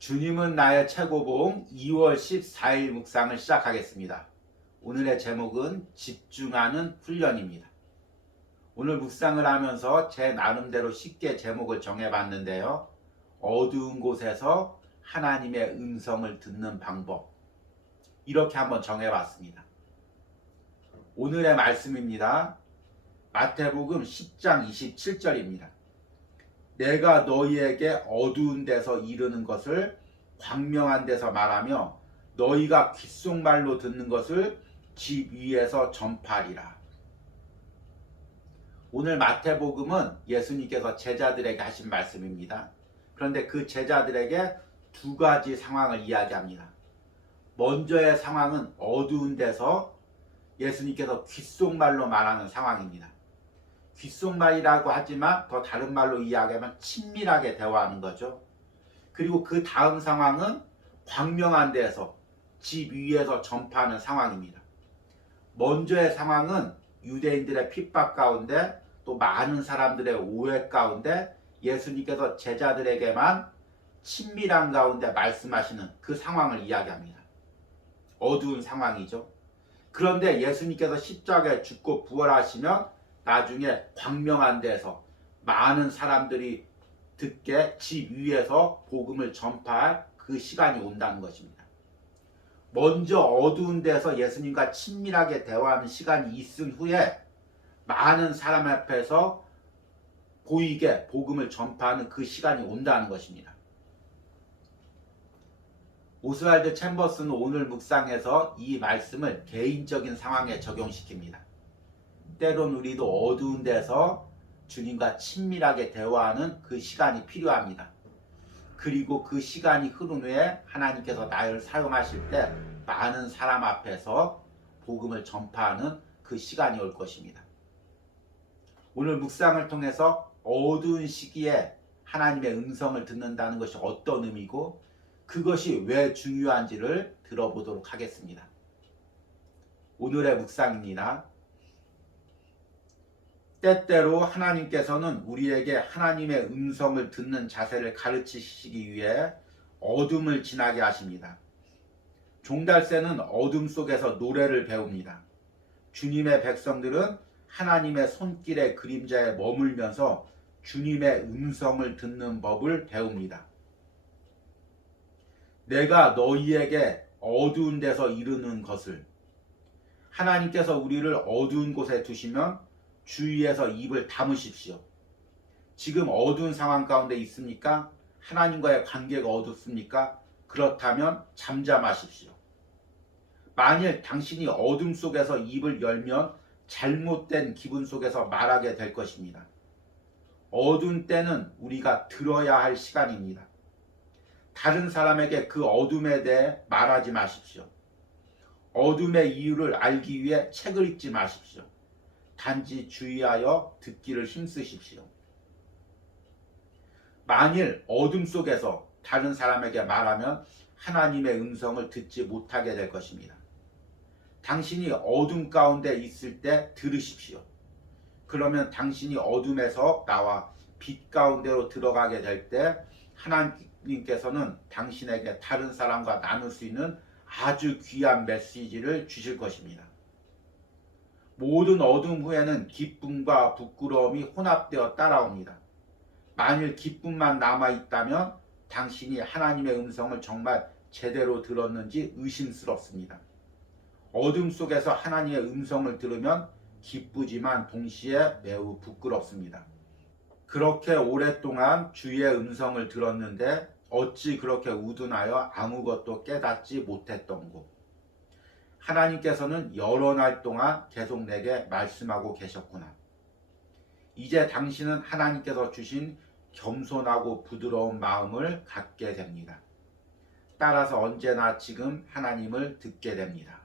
주님은 나의 최고봉 2월 14일 묵상을 시작하겠습니다. 오늘의 제목은 집중하는 훈련입니다. 오늘 묵상을 하면서 제 나름대로 쉽게 제목을 정해봤는데요. 어두운 곳에서 하나님의 음성을 듣는 방법, 이렇게 한번 정해봤습니다. 오늘의 말씀입니다. 마태복음 10장 27절입니다. 내가 너희에게 어두운 데서 이르는 것을 광명한 데서 말하며 너희가 귓속말로 듣는 것을 집 위에서 전파하리라. 오늘 마태복음은 예수님께서 제자들에게 하신 말씀입니다. 그런데 그 제자들에게 두 가지 상황을 이야기합니다. 먼저의 상황은 어두운 데서 예수님께서 귓속말로 말하는 상황입니다. 귓속말이라고 하지만 더 다른 말로 이야기하면 친밀하게 대화하는 거죠. 그리고 그 다음 상황은 광명한 데서 집 위에서 전파하는 상황입니다. 먼저의 상황은 유대인들의 핍박 가운데 또 많은 사람들의 오해 가운데 예수님께서 제자들에게만 친밀한 가운데 말씀하시는 그 상황을 이야기합니다. 어두운 상황이죠. 그런데 예수님께서 십자가에 죽고 부활하시면 나중에 광명한 데서 많은 사람들이 듣게 집 위에서 복음을 전파할 그 시간이 온다는 것입니다. 먼저 어두운 데서 예수님과 친밀하게 대화하는 시간이 있은 후에 많은 사람 앞에서 보이게 복음을 전파하는 그 시간이 온다는 것입니다. 오스왈드 챔버스는 오늘 묵상에서 이 말씀을 개인적인 상황에 적용시킵니다. 때론 우리도 어두운 데서 주님과 친밀하게 대화하는 그 시간이 필요합니다. 그리고 그 시간이 흐른 후에 하나님께서 나를 사용하실 때 많은 사람 앞에서 복음을 전파하는 그 시간이 올 것입니다. 오늘 묵상을 통해서 어두운 시기에 하나님의 음성을 듣는다는 것이 어떤 의미고 그것이 왜 중요한지를 들어보도록 하겠습니다. 오늘의 묵상입니다. 때때로 하나님께서는 우리에게 하나님의 음성을 듣는 자세를 가르치시기 위해 어둠을 지나게 하십니다. 종달새는 어둠 속에서 노래를 배웁니다. 주님의 백성들은 하나님의 손길의 그림자에 머물면서 주님의 음성을 듣는 법을 배웁니다. 내가 너희에게 어두운 데서 이르는 것을, 하나님께서 우리를 어두운 곳에 두시면 주위에서 입을 다무십시오. 지금 어두운 상황 가운데 있습니까? 하나님과의 관계가 어둡습니까? 그렇다면 잠잠하십시오. 만일 당신이 어둠 속에서 입을 열면 잘못된 기분 속에서 말하게 될 것입니다. 어두운 때는 우리가 들어야 할 시간입니다. 다른 사람에게 그 어둠에 대해 말하지 마십시오. 어둠의 이유를 알기 위해 책을 읽지 마십시오. 단지 주의하여 듣기를 힘쓰십시오. 만일 어둠 속에서 다른 사람에게 말하면 하나님의 음성을 듣지 못하게 될 것입니다. 당신이 어둠 가운데 있을 때 들으십시오. 그러면 당신이 어둠에서 나와 빛 가운데로 들어가게 될 때 하나님께서는 당신에게 다른 사람과 나눌 수 있는 아주 귀한 메시지를 주실 것입니다. 모든 어둠 후에는 기쁨과 부끄러움이 혼합되어 따라옵니다. 만일 기쁨만 남아있다면 당신이 하나님의 음성을 정말 제대로 들었는지 의심스럽습니다. 어둠 속에서 하나님의 음성을 들으면 기쁘지만 동시에 매우 부끄럽습니다. 그렇게 오랫동안 주의 음성을 들었는데 어찌 그렇게 우둔하여 아무것도 깨닫지 못했던고. 하나님께서는 여러 날 동안 계속 내게 말씀하고 계셨구나. 이제 당신은 하나님께서 주신 겸손하고 부드러운 마음을 갖게 됩니다. 따라서 언제나 지금 하나님을 듣게 됩니다.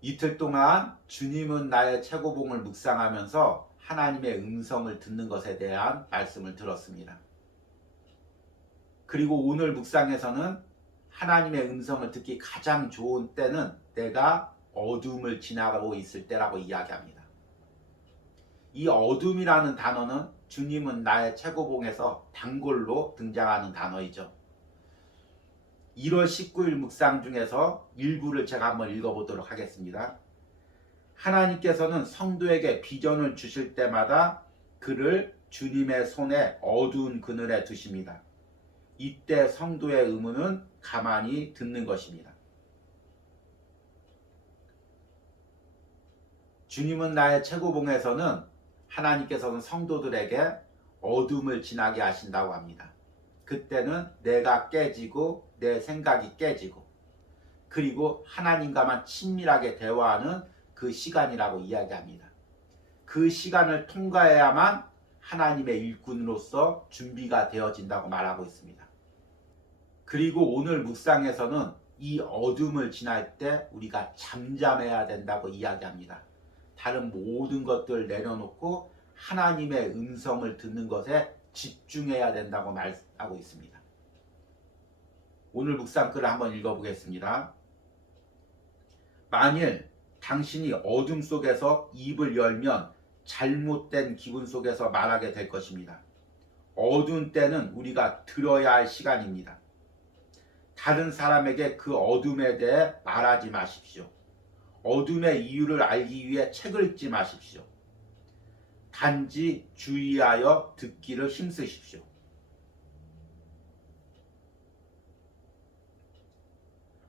이틀 동안 주님은 나의 최고봉을 묵상하면서 하나님의 음성을 듣는 것에 대한 말씀을 들었습니다. 그리고 오늘 묵상에서는 하나님의 음성을 듣기 가장 좋은 때는 내가 어둠을 지나가고 있을 때라고 이야기합니다. 이 어둠이라는 단어는 주님은 나의 최고봉에서 단골로 등장하는 단어이죠. 1월 19일 묵상 중에서 일부를 제가 한번 읽어보도록 하겠습니다. 하나님께서는 성도에게 비전을 주실 때마다 그를 주님의 손에 어두운 그늘에 두십니다. 이때 성도의 의무는 가만히 듣는 것입니다. 주님은 나의 최고봉에서는 하나님께서는 성도들에게 어둠을 지나게 하신다고 합니다. 그때는 내가 깨지고 내 생각이 깨지고 그리고 하나님과만 친밀하게 대화하는 그 시간이라고 이야기합니다. 그 시간을 통과해야만 하나님의 일꾼으로서 준비가 되어진다고 말하고 있습니다. 그리고 오늘 묵상에서는 이 어둠을 지날 때 우리가 잠잠해야 된다고 이야기합니다. 다른 모든 것들을 내려놓고 하나님의 음성을 듣는 것에 집중해야 된다고 말하고 있습니다. 오늘 묵상글을 한번 읽어보겠습니다. 만일 당신이 어둠 속에서 입을 열면 잘못된 기분 속에서 말하게 될 것입니다. 어두운 때는 우리가 들어야 할 시간입니다. 다른 사람에게 그 어둠에 대해 말하지 마십시오. 어둠의 이유를 알기 위해 책을 읽지 마십시오. 단지 주의하여 듣기를 힘쓰십시오.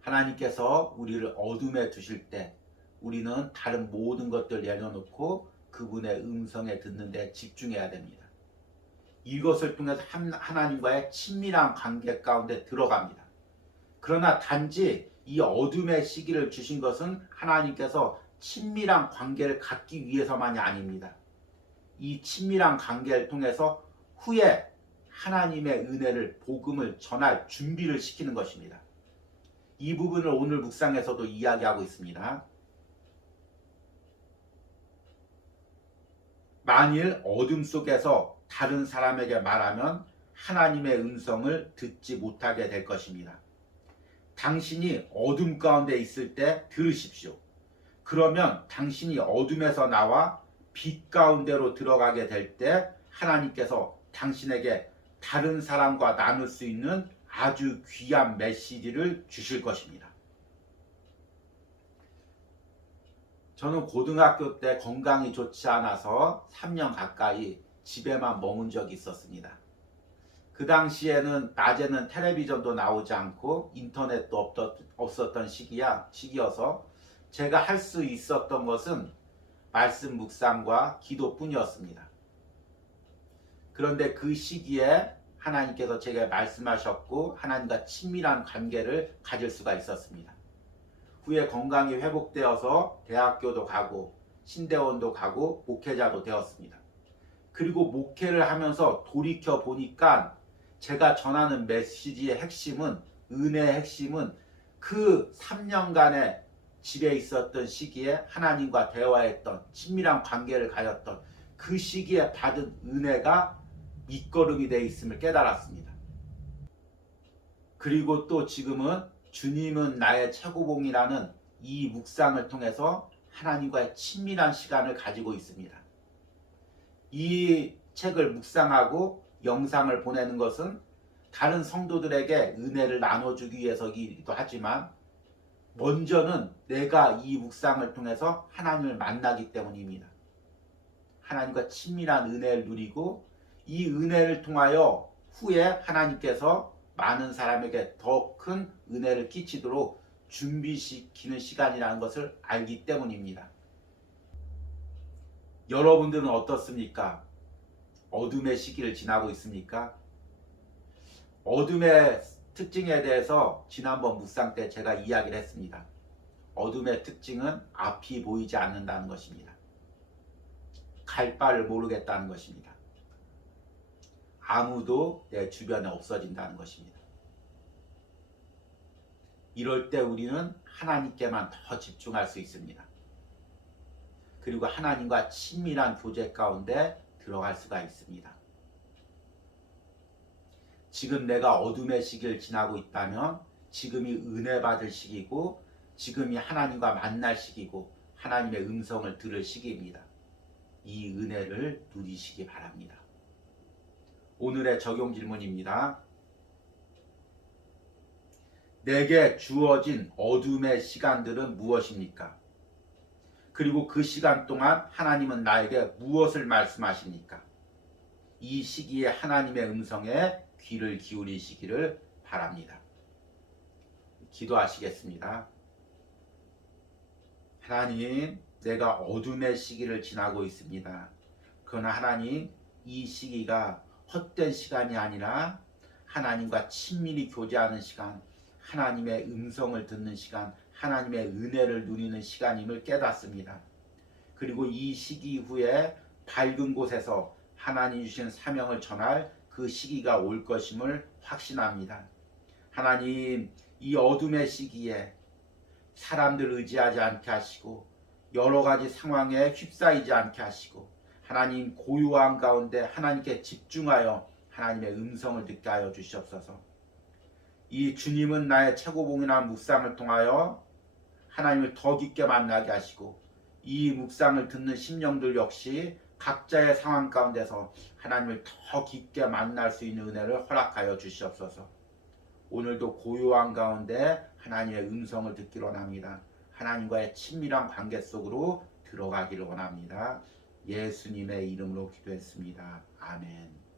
하나님께서 우리를 어둠에 두실 때 우리는 다른 모든 것들 내려놓고 그분의 음성에 듣는 데 집중해야 됩니다. 이것을 통해서 하나님과의 친밀한 관계 가운데 들어갑니다. 그러나 단지 이 어둠의 시기를 주신 것은 하나님께서 친밀한 관계를 갖기 위해서만이 아닙니다. 이 친밀한 관계를 통해서 후에 하나님의 은혜를 복음을 전할 준비를 시키는 것입니다. 이 부분을 오늘 묵상에서도 이야기하고 있습니다. 만일 어둠 속에서 다른 사람에게 말하면 하나님의 음성을 듣지 못하게 될 것입니다. 당신이 어둠 가운데 있을 때 들으십시오. 그러면 당신이 어둠에서 나와 빛 가운데로 들어가게 될 때 하나님께서 당신에게 다른 사람과 나눌 수 있는 아주 귀한 메시지를 주실 것입니다. 저는 고등학교 때 건강이 좋지 않아서 3년 가까이 집에만 머문 적이 있었습니다. 그 당시에는 낮에는 텔레비전도 나오지 않고 인터넷도 없었던 시기여서 제가 할 수 있었던 것은 말씀 묵상과 기도뿐이었습니다. 그런데 그 시기에 하나님께서 제게 말씀하셨고 하나님과 친밀한 관계를 가질 수가 있었습니다. 후에 건강이 회복되어서 대학교도 가고 신대원도 가고 목회자도 되었습니다. 그리고 목회를 하면서 돌이켜 보니까 제가 전하는 메시지의 핵심은 은혜의 핵심은 그 3년간의 집에 있었던 시기에 하나님과 대화했던 친밀한 관계를 가졌던 그 시기에 받은 은혜가 밑거름이 되어 있음을 깨달았습니다. 그리고 또 지금은 주님은 나의 최고봉이라는 이 묵상을 통해서 하나님과의 친밀한 시간을 가지고 있습니다. 이 책을 묵상하고 영상을 보내는 것은 다른 성도들에게 은혜를 나눠주기 위해서이기도 하지만 먼저는 내가 이 묵상을 통해서 하나님을 만나기 때문입니다. 하나님과 친밀한 은혜를 누리고 이 은혜를 통하여 후에 하나님께서 많은 사람에게 더 큰 은혜를 끼치도록 준비시키는 시간이라는 것을 알기 때문입니다. 여러분들은 어떻습니까? 어둠의 시기를 지나고 있습니까? 어둠의 특징에 대해서 지난번 묵상 때 제가 이야기를 했습니다. 어둠의 특징은 앞이 보이지 않는다는 것입니다. 갈 바를 모르겠다는 것입니다. 아무도 내 주변에 없어진다는 것입니다. 이럴 때 우리는 하나님께만 더 집중할 수 있습니다. 그리고 하나님과 친밀한 교제 가운데 들어갈 수가 있습니다. 지금 내가 어둠의 시기를 지나고 있다면 지금이 은혜 받을 시기고 지금이 하나님과 만날 시기고 하나님의 음성을 들을 시기입니다. 이 은혜를 누리시기 바랍니다. 오늘의 적용 질문입니다. 내게 주어진 어둠의 시간들은 무엇입니까? 그리고 그 시간 동안 하나님은 나에게 무엇을 말씀하십니까? 이 시기에 하나님의 음성에 귀를 기울이시기를 바랍니다. 기도하시겠습니다. 하나님, 내가 어둠의 시기를 지나고 있습니다. 그러나 하나님, 이 시기가 헛된 시간이 아니라 하나님과 친밀히 교제하는 시간, 하나님의 음성을 듣는 시간, 하나님의 은혜를 누리는 시간임을 깨닫습니다. 그리고 이 시기 이후에 밝은 곳에서 하나님 주신 사명을 전할 그 시기가 올 것임을 확신합니다. 하나님, 이 어둠의 시기에 사람들 의지하지 않게 하시고 여러 가지 상황에 휩싸이지 않게 하시고 하나님 고요한 가운데 하나님께 집중하여 하나님의 음성을 듣게 하여 주시옵소서. 이 주님은 나의 최고봉이나 묵상을 통하여 하나님을 더 깊게 만나게 하시고 이 묵상을 듣는 심령들 역시 각자의 상황 가운데서 하나님을 더 깊게 만날 수 있는 은혜를 허락하여 주시옵소서. 오늘도 고요한 가운데 하나님의 음성을 듣기를 원합니다. 하나님과의 친밀한 관계 속으로 들어가기를 원합니다. 예수님의 이름으로 기도했습니다. 아멘.